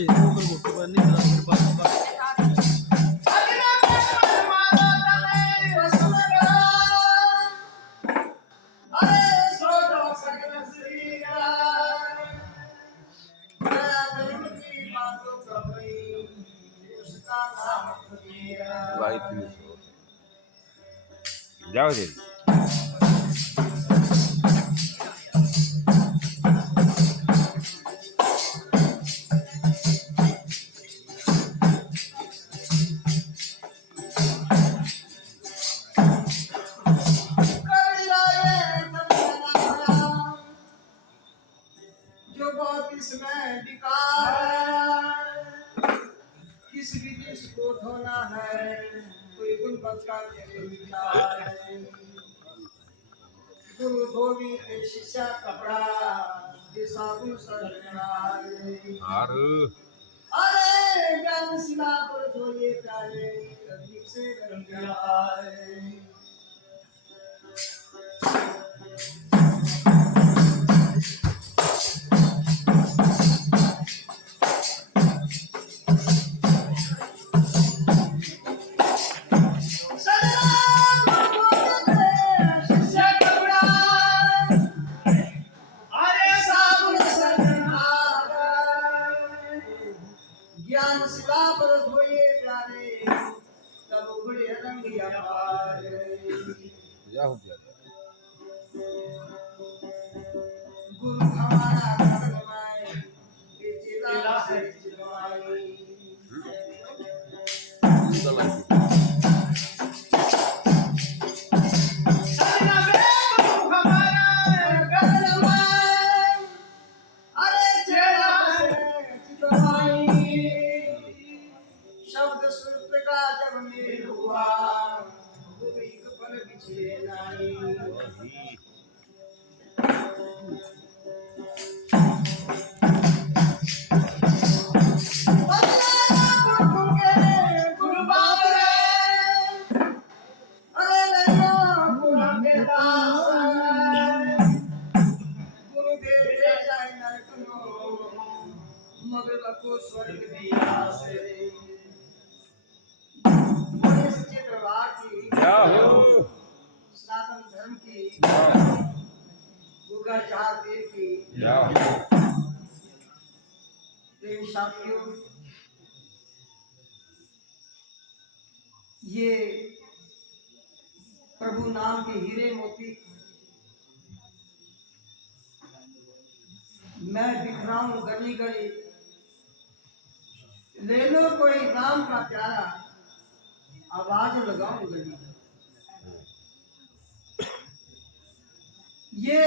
ये ऊपर मोटे पर नहीं चला मेरे पास जाओ जी किस विधि को धोना है कोई गुण बंका के विचार गुरु धोबी के शिष्य कपड़ा साबुन अरे ज्ञान शिला पर धोए प्यारे अधिक से ज्ञान शिला पर धोए प्यारे तब उगड़े रंगिया गुरु हमारा धर्माए चिला से चिलवाई शब्द सुर का जब मेल हुआ वो एक पल पिछले नहीं गुरु बाप रे अरे नहीं गुरु देव जाए नरक मगर को स्वर्ग दिया से सनातन धर्म की देव की प्रेम साथियों ये प्रभु नाम के हीरे मोती मैं बिखराऊं गली गली ले लो कोई राम का प्यारा आवाज लगाऊं गली ये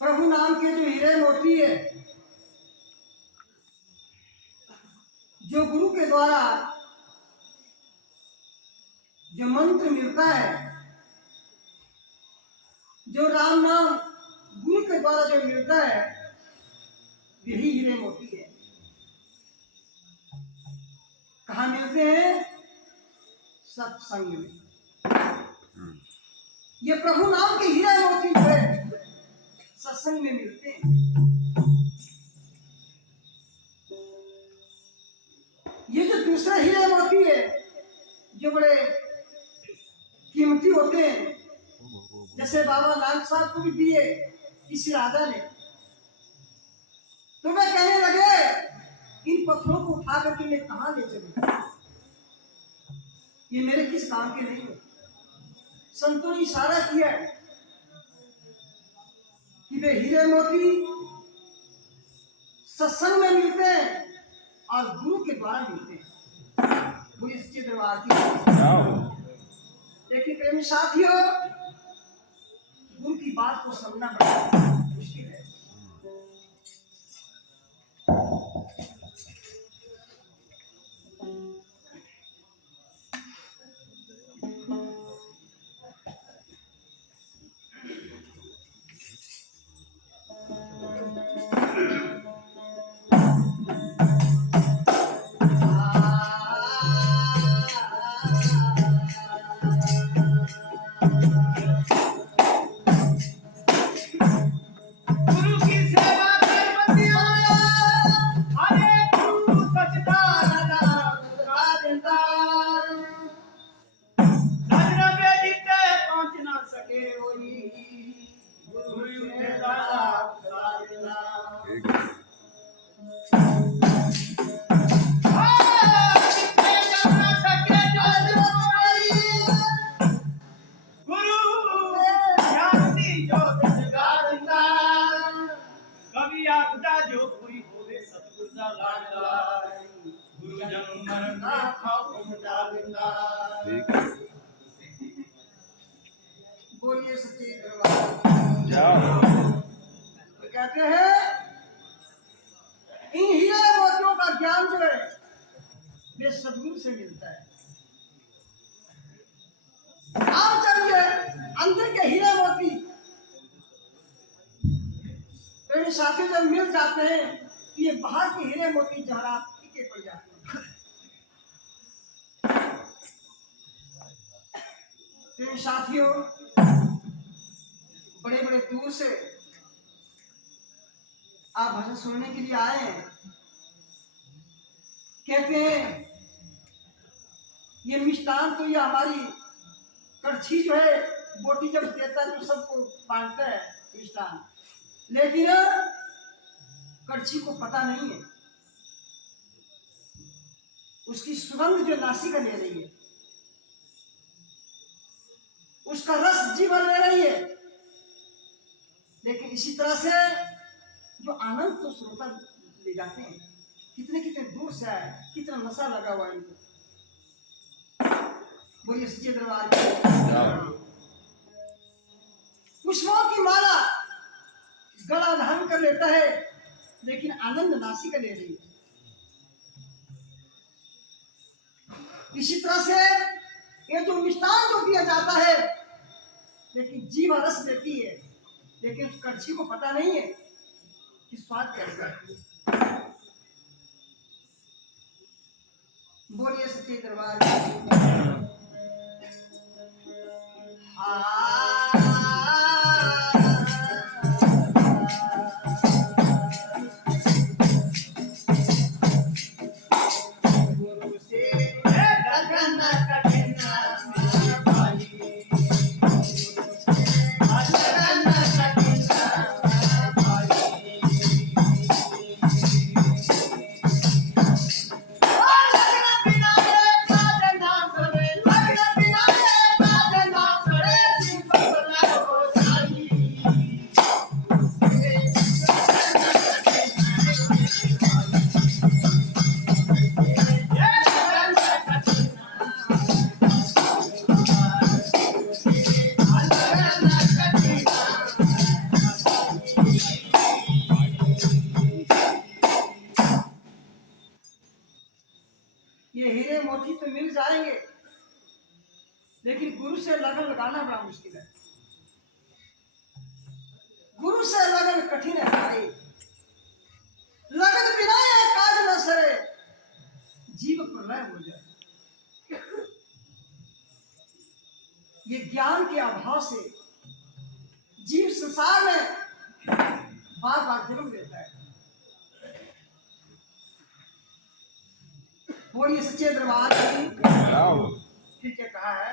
प्रभु नाम के जो हीरे मोती है जो गुरु के द्वारा जो मंत्र मिलता है जो राम नाम गुरु के द्वारा जो मिलता है यही हीरे मोती है। कहाँ मिलते हैं? सत्संग में। ये प्रभु नाम के हीरे मोती जो है सत्संग में मिलते हैं। ये जो दूसरे हीरे मोती है जो बड़े कीमती होते हैं जैसे बाबा लाल साहब को भी दिए किसी राजा ने तो वे कहने लगे इन पत्थरों को उठा करके मैं कहां ले चलूं ये मेरे किस काम के नहीं है। संतों ने इशारा किया कि वे हीरे मोती सत्संग में मिलते हैं और गुरु के द्वारा मिलते हैं। पूरी सच्चे दरबार की देखिए प्रेमी साथियों गुरु की बात को समझना बड़ा मुश्किल है। बोलिए सच्चे दरबार। जाओ तो कहते हैं इन हीरे मोतियों का ज्ञान जो है वे सदगुरु से मिलता है। आप चलिए अंदर के हीरे मोती तो साथी जब मिल जाते हैं तो ये बाहर के हीरे मोती जवाहरात फीके पड़ जाते हैं। तो साथियों बड़े बड़े दूर से आप भजन सुनने के लिए आए हैं। कहते हैं ये मिष्टान तो ये हमारी कड़छी जो है बोटी जब देता है तो सबको बांटता है मिष्टान, लेकिन कड़छी को पता नहीं है उसकी सुगंध जो नासिका ले रही है, उसका रस जीवन ले रही है। लेकिन इसी तरह से जो आनंद तो श्रोता ले जाते हैं, कितने कितने दूर से आए, कितना नशा लगा हुआ है इनको। बोलिए सच्चे दरबार की। पुष्पों की माला गला धारण कर लेता है लेकिन आनंद नासिका ले रही है। इसी तरह से ये जो मिष्टान जो दिया जाता है लेकिन जीव रस देती है, लेकिन उस कड़छी को पता नहीं है कि स्वाद कैसा है। बोलिए सच्चे दरबार की। ये हीरे मोती तो मिल जाएंगे लेकिन गुरु से लगन लगाना बड़ा मुश्किल है। गुरु से लगन कठिन है भाई। लगन बिना ये काज न सरे, जीव प्रलय हो जाए। ये ज्ञान के अभाव से जीव संसार में बार बार जन्म लेता है। बोलिए सच्चे दरबार की। जाओ फिर क्या कहा है?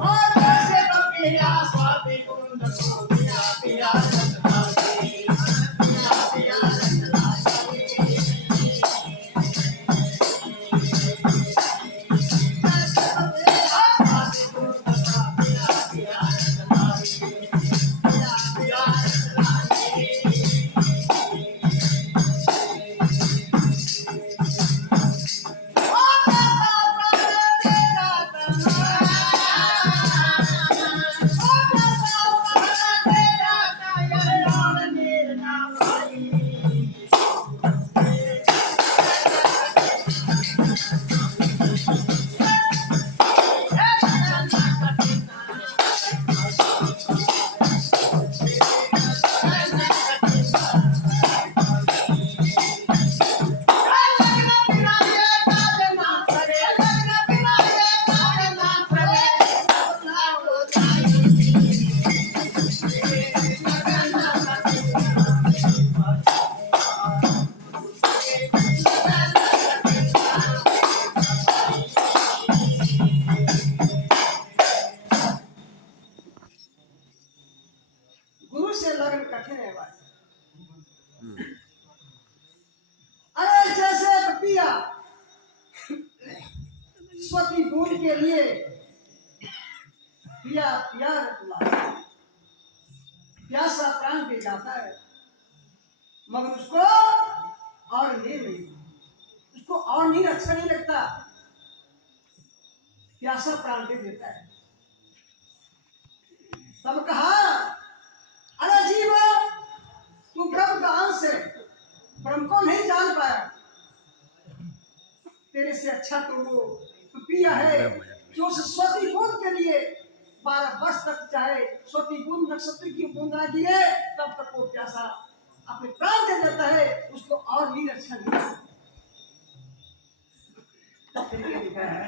और जैसे कपिला स्वाति कुंड को पिया पिया स्वती बूंद के लिए पिया पिया रतला प्यासा प्राण दे जाता है, मगर उसको और नीर नहीं, उसको और नीर अच्छा नहीं लगता, प्यासा प्राण दे देता है। तब कहा, अरे जीव, तू ब्रह्म का अंश है, ब्रह्म को नहीं जान पाया, तेरे से अच्छा तो वो तू पिया है जो स्वती बूंद के लिए 12 वर्ष तक चाहे स्वती बूंद नक्षत्र की बूंद ना गिरे तब तक वो प्यासा अपने प्राण दे देता है, उसको और नीर अच्छा नहीं लगता। फिर क्या लिखा है,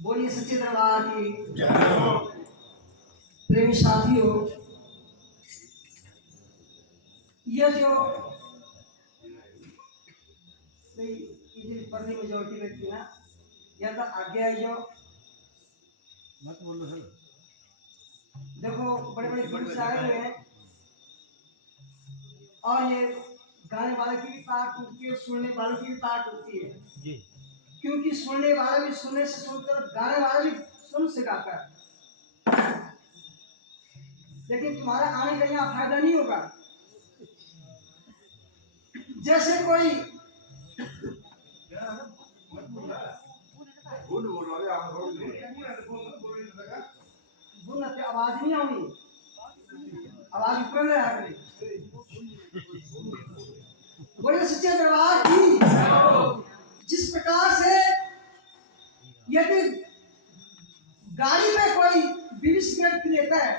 बोलिए सच्चे दरबार की। प्रेमी साथियों, ये जो पढ़ने में जो व्यक्ति ना, या तो आज्ञा है जो मत बोलो सर। देखो बड़े बड़े गुरु से आए हुए हैं और ये गाने वाले की भी पार्ट होती है, सुनने वालों की भी पार्ट होती है जी। क्योंकि सुनने वाला भी सुनने से सुनकर, गाने वाला भी सुन से गाता है, लेकिन तुम्हारा आने का यहाँ फायदा नहीं होगा। जैसे कोई आवाज नहीं आनी, आवाज ऊपर ले आ गई। बोले सच्चे दरबार की। जिस प्रकार से यदि गाड़ी में कोई बीड़ी सिगरेट पी लेता है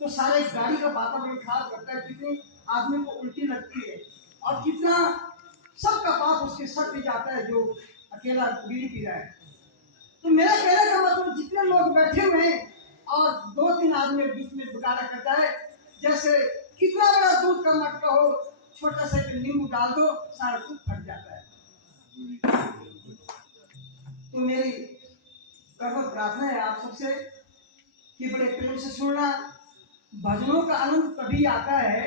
तो सारे गाड़ी का वातावरण खराब करता है, कितनी आदमी को उल्टी लगती है और कितना सबका पाप उसके सर पे जाता है जो अकेला बीड़ी पी रहा है। तो मेरा कहने का मतलब, जितने लोग बैठे हुए हैं और 2-3 आदमी बीच में बिगाड़ा करता है, जैसे कितना बड़ा दूध का मटका हो, छोटा सा नींबू डाल दो, सारा दूध फट जाता है। तो मेरी कर्म प्रार्थना है आप सबसे कि बड़े प्रेम से सुनना। भजनों का आनंद तभी आता है,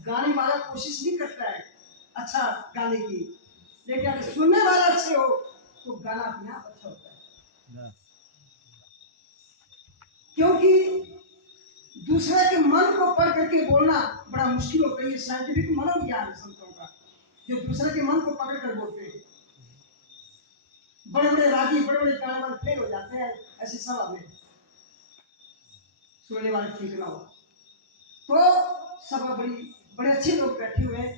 गाने वाला कोशिश भी करता है अच्छा गाने की, लेकिन अगर सुनने वाला अच्छे हो तो गाना अपने आप अच्छा होता है। क्योंकि दूसरे के मन को पढ़ करके बोलना बड़ा मुश्किल होता है। ये साइंटिफिक मनोविज्ञान है संतों का, जो दूसरे के मन को पकड़ कर बोलते हैं। बड़े बड़े रागी, बड़े बड़े गाने वाले फेल हो जाते हैं ऐसी सभा में, सुनने वाले ठीक ना हो। तो सभा बड़े अच्छे लोग बैठे हुए हैं,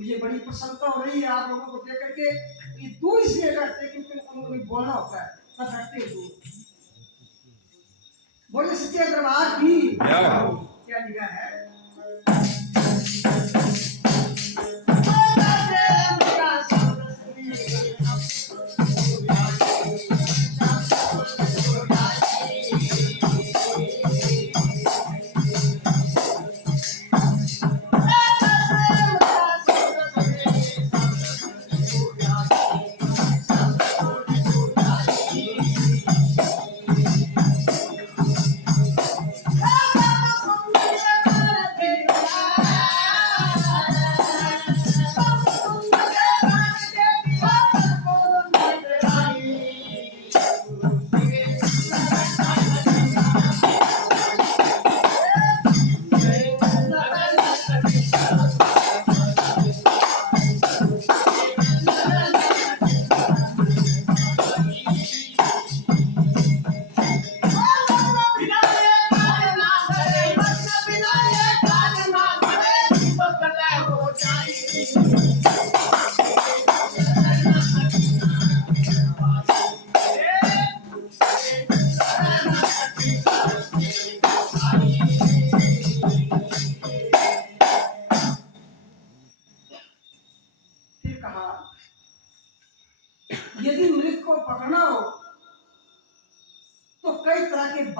मुझे बड़ी प्रसन्नता हो रही है आप लोगों को देख करके। ये दूर इसलिए बैठते क्योंकि उनको बोलना होता है, तब बैठते हैं। बोले सच्चे दरबार की। क्या लिखा है,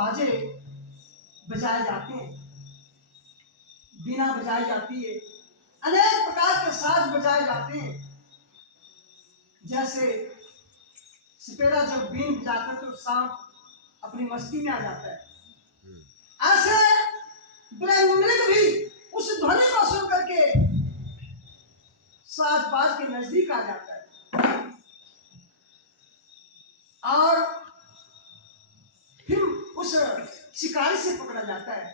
बाजे बजाए जाते हैं, बीना बजाई जाती है, अनेक प्रकार के साज बजाए जाते हैं। जैसे सपेरा जब बीन बजाता है तो सांप अपनी मस्ती में आ जाता है। ऐसे मृग भी उस ध्वनि को सुन करके साजबाज के नजदीक आ जाता है और फिर उस शिकारी से पकड़ा जाता है।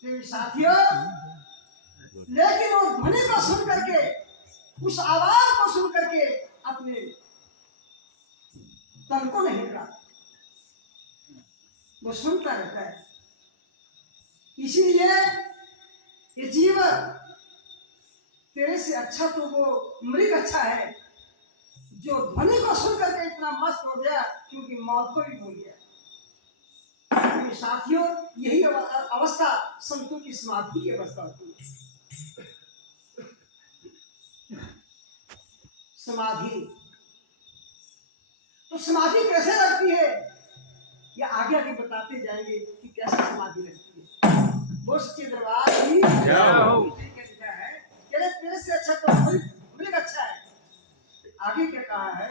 फिर साथियों, लेकिन वो ध्वनि को सुन करके, उस आवाज को सुन करके अपने तन को नहीं हिलाता, वो सुनता रहता है। इसीलिए ये जीव तेरे से अच्छा तो वो मृग अच्छा है जो ध्वनि को सुन करके इतना मस्त हो गया क्योंकि मौत को भी भूल गया। साथियों, यही अवस्था संतों की समाधि की अवस्था होती है। समाधि तो समाधि कैसे लगती है, ये आगे आगे बताते जाएंगे कि कैसे समाधि लगती है। वो सच्चे दरबार की लिखा है, तेरे से अच्छा तो मृग अच्छा है। आगे क्या कहा है,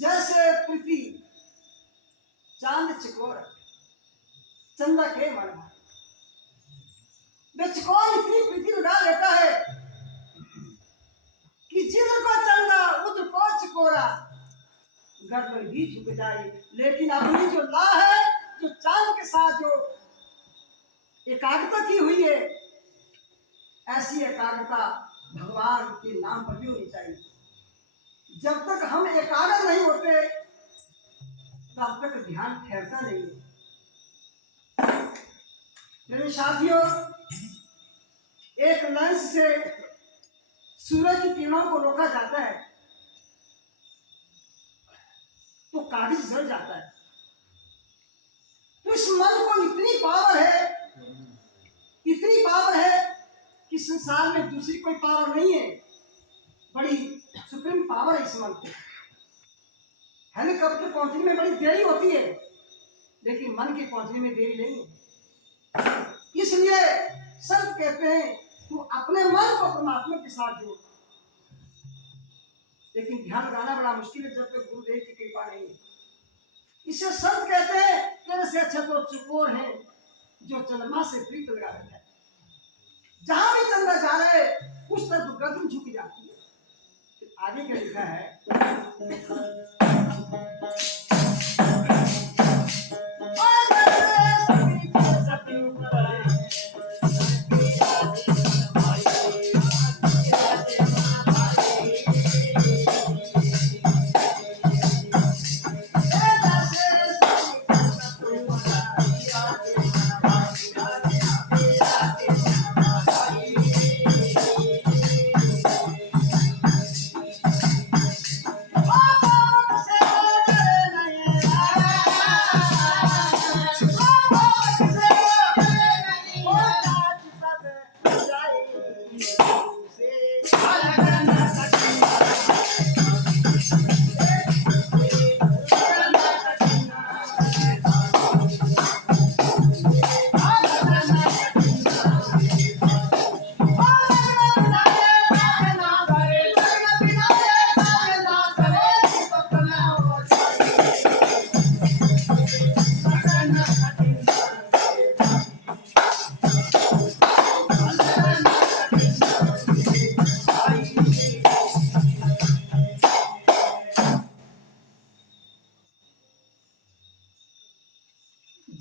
जैसे पृथ्वी चांद चिकोर चंदा के मन में चिकोर इतनी प्रीति लगा लेता है कि जिनको चंदा उधर को चिकोरा गर्दन भी झुक जाए। लेकिन अपनी जो ला है, जो चांद के साथ जो एकाग्रता की हुई है, ऐसी एकाग्रता भगवान के नाम पर भी होनी चाहिए। जब तक हम एकाग्र नहीं होते तब तक ध्यान ठहरता नहीं है। मेरे साथियों, एक लेंस से सूरज की किरणों को रोका जाता है तो कागज जल जाता है। तो इस मन को इतनी पावर है कि संसार में दूसरी कोई पावर नहीं है। बड़ी सुप्रीम पावर है इस मन को। हेलीकॉप्टर पहुंचने में बड़ी देरी होती है, लेकिन मन के पहुंचने में देरी नहीं है। इसलिए संत कहते हैं तू अपने मन को परमात्मा के साथ जोड़। लेकिन ध्यान लगाना बड़ा मुश्किल है जब तक गुरुदेव की कृपा नहीं है। इसे संत कहते हैं तेरे से अच्छा तो चकोर है जो चंद्रमा से प्रीत लगा रखा है। जहां भी चंद्रमा जा रहे उस तरफ गर्दन झुकी जाती है। आगे क्या लिखा है,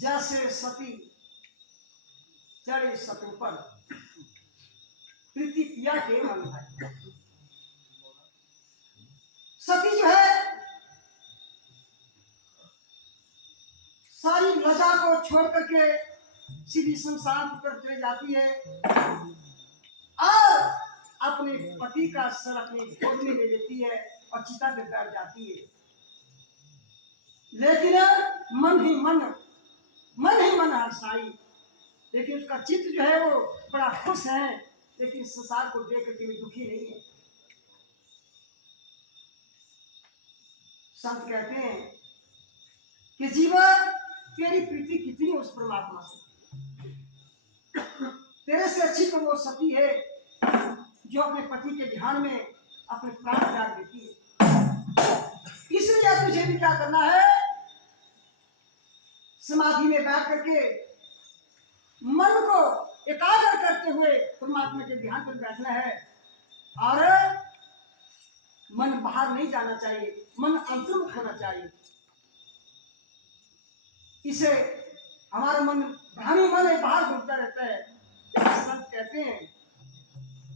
जैसे सती चढ़े सतु पर प्रीति किया के मन भाई। सती जो है सारी लजा को छोड़ करके सीधी शमशान की तरफ चली जाती है और अपने पति का सर अपने गोद में ले लेती है और चिता पे बैठ जाती है। लेकिन मन ही मन हर्षाई, लेकिन उसका चित्त जो है वो बड़ा खुश है, लेकिन संसार को देख करके भी दुखी नहीं है। संत कहते हैं कि जीवन तेरी प्रीति कितनी उस परमात्मा से, तेरे से अच्छी तो वो सती है जो अपने पति के ध्यान में अपने प्राण त्याग देती है। इसलिए तुझे भी क्या करना है, समाधि में बैठ करके मन को एकाग्र करते हुए परमात्मा के ध्यान पर बैठना है और मन बाहर नहीं जाना चाहिए, मन अंतर्मुख होना चाहिए। इसे हमारा मन भ्रामी मन है, बाहर घूमता रहता है। संत कहते हैं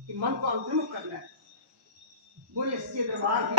कि मन को अंतर्मुख करना है। बोलिए सच्चे दरबार की।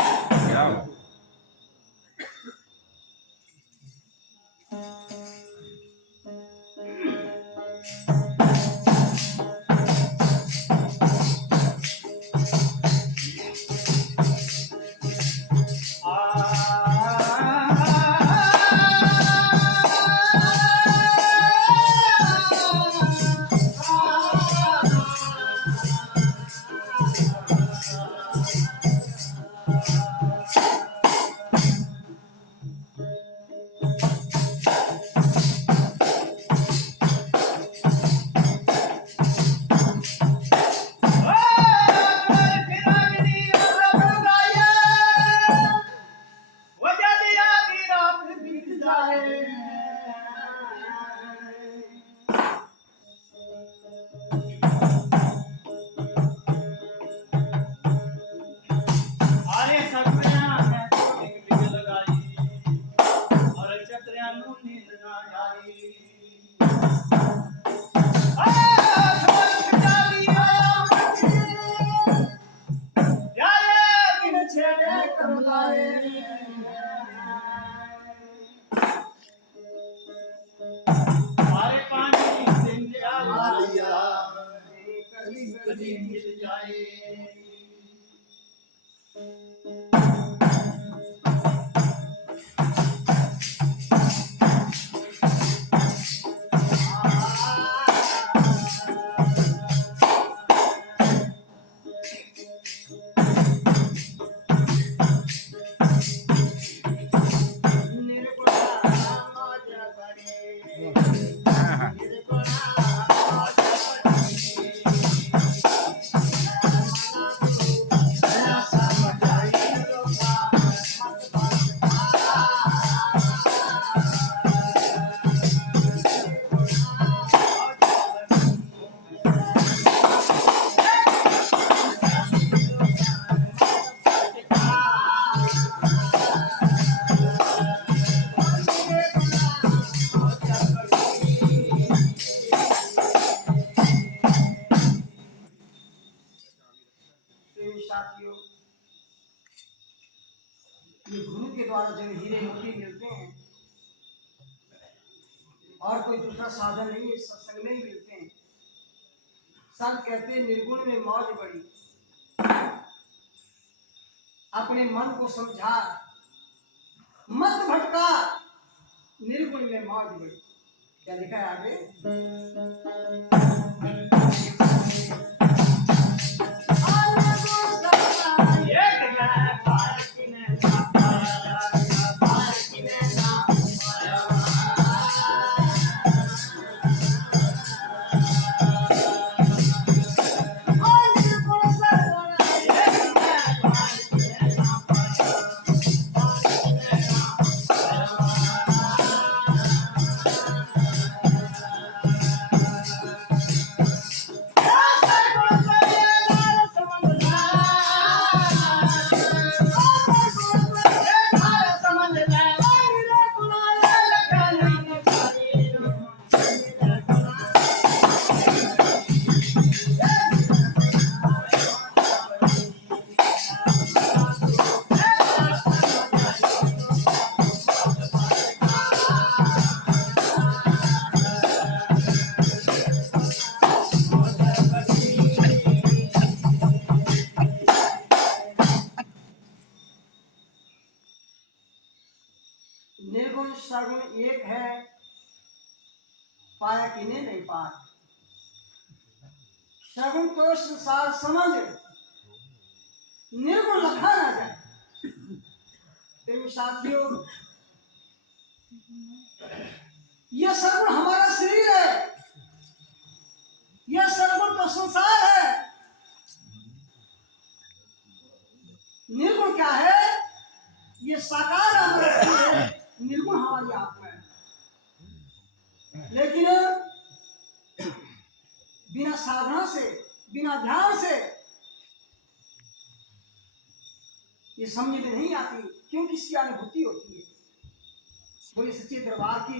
मिल जाए। ये गुरु के द्वारा जो हीरे मोती मिलते हैं और कोई दूसरा साधन नहीं है, सत्संग में ही मिलते हैं। संत कहते हैं निर्गुण में मौज बड़ी, अपने मन को समझा मत भटका, निर्गुण में मौज बड़ी। क्या लिखा है आगे? निर्गुण सगुण एक है, पाया किने नहीं पार। सगुण तो संसार समझ, निर्गुण लखा ना जाए। प्रेमी साथियों, यह सगुण हमारा शरीर है, यह सगुण तो संसार है। निर्गुण क्या है? ये साकार हमारा शरीर है, निर्गुण हमारी आत्मा है। लेकिन बिना साधना से, बिना ध्यान से ये समझ में नहीं आती, क्योंकि इसकी अनुभूति होती है। बोले सच्चे दरबार की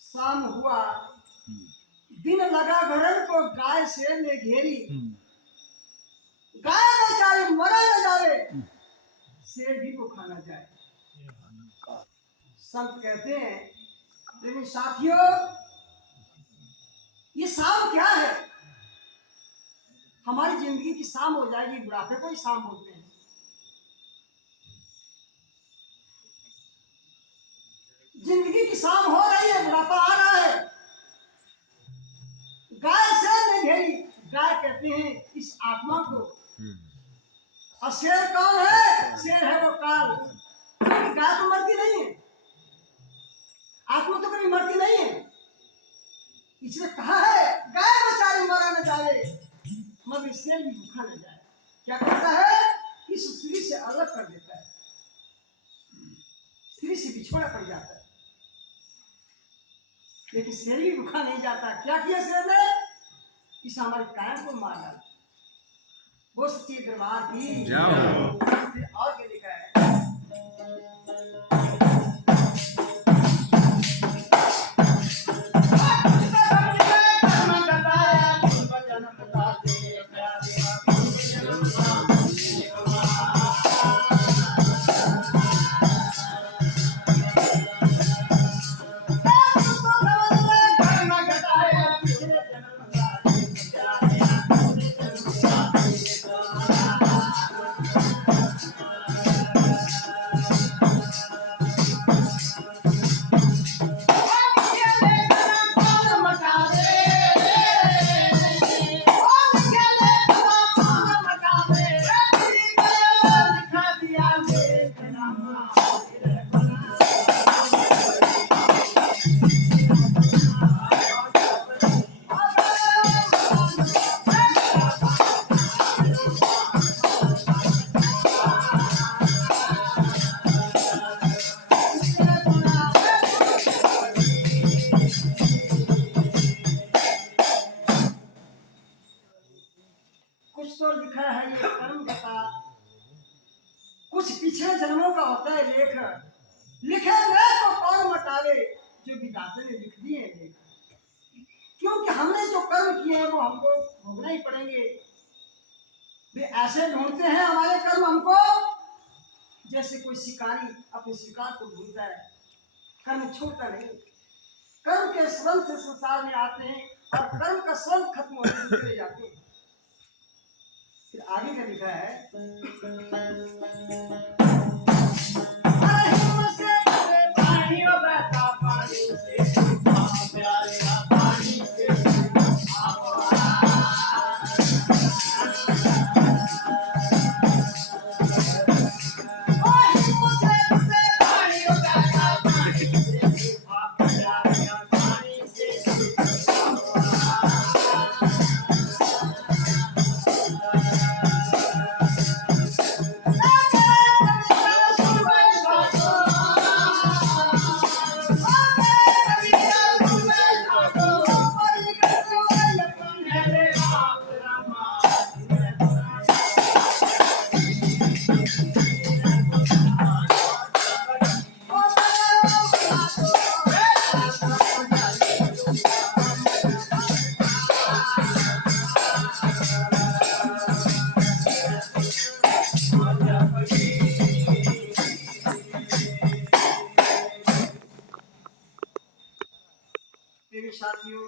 शाम हुआ, दिन लगा घरन को गाय शेर ने घेरी। गाय बेचारी मरा न जावे, शेर भी को खाना जाए। संत कहते हैं, लेकिन साथियों, ये शाम क्या है? हमारी जिंदगी की शाम हो जाएगी, बुढ़ापे को ही शाम बोलते हैं। जिंदगी की शाम हो रही है, बुढ़ापा आ रहा है। गाय शेर ने घेरी। गाय कहते हैं इस आत्मा को, और शेर कौन है? शेर है वो काल। गाय तो मरती नहीं है, आत्मा तो कभी मरती नहीं है। इसने कहा है गाय बेचारी मरा न जाए, मगर शेर भी भूखा न जाए। क्या करता है? इस स्त्री से अलग कर देता है, स्त्री से बिछोड़ा पड़ जाता है। लेकिन शेर भी भूखा नहीं जाता। क्या किया शेर ने? इस हमारे कायम को मार डाला। वो सच्चे दरबार की और क्या लिखा है? कुछ पिछले जन्मों का होता है लेख। लिखे लेख को कौन मटावे, जो विधाता ने लिख दिए हैं लेख। क्योंकि हमने जो कर्म किए हैं वो हमको भोगना ही पड़ेंगे। वे ऐसे ढूंढते हैं हमारे कर्म हमको, जैसे कोई शिकारी अपने शिकार को ढूंढता है। कर्म छोड़ता नहीं, कर्म के श्रम से संसार में आते हैं और कर्म का श्रम खत्म होने से चले जाते हैं। फिर आगे का लिखा है, पानी से साथियों